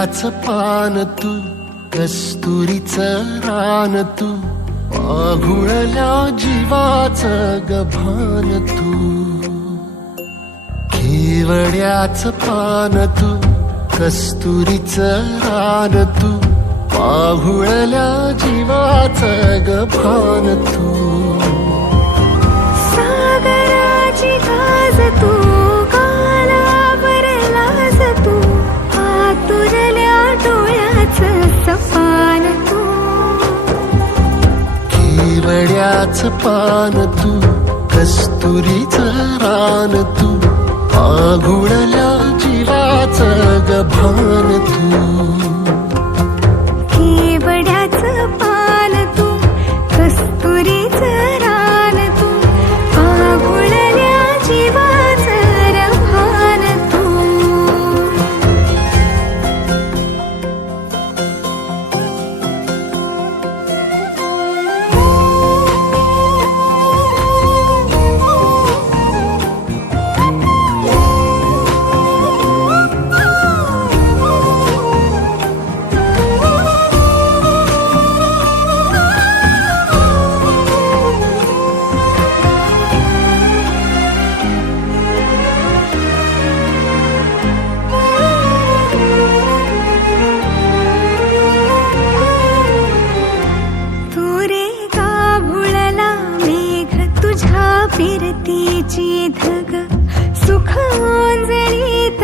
केवड्याचं पान तू, कस्तुरीचं रान तू, पाघुळल्या जीवाचं गभान तू. केवड्याचं पान तू, कस्तुरीचं रान तू, पाघुळल्या जीवाचं गभान तू. सागराची गाज तू, कालावरलाज तू, आतुरल्या डोळ्याचं सपान तू. केवड्याचं पान तू, कस्तुरीचं रान तू, पाघुळल्या जीवाचं गभान तू. केवड्याचं पान तू, कस्तुरीचं रान तू, पाघुळल्या जीवाचं रभान तू. फिरतीची धग सुख ओंजळीत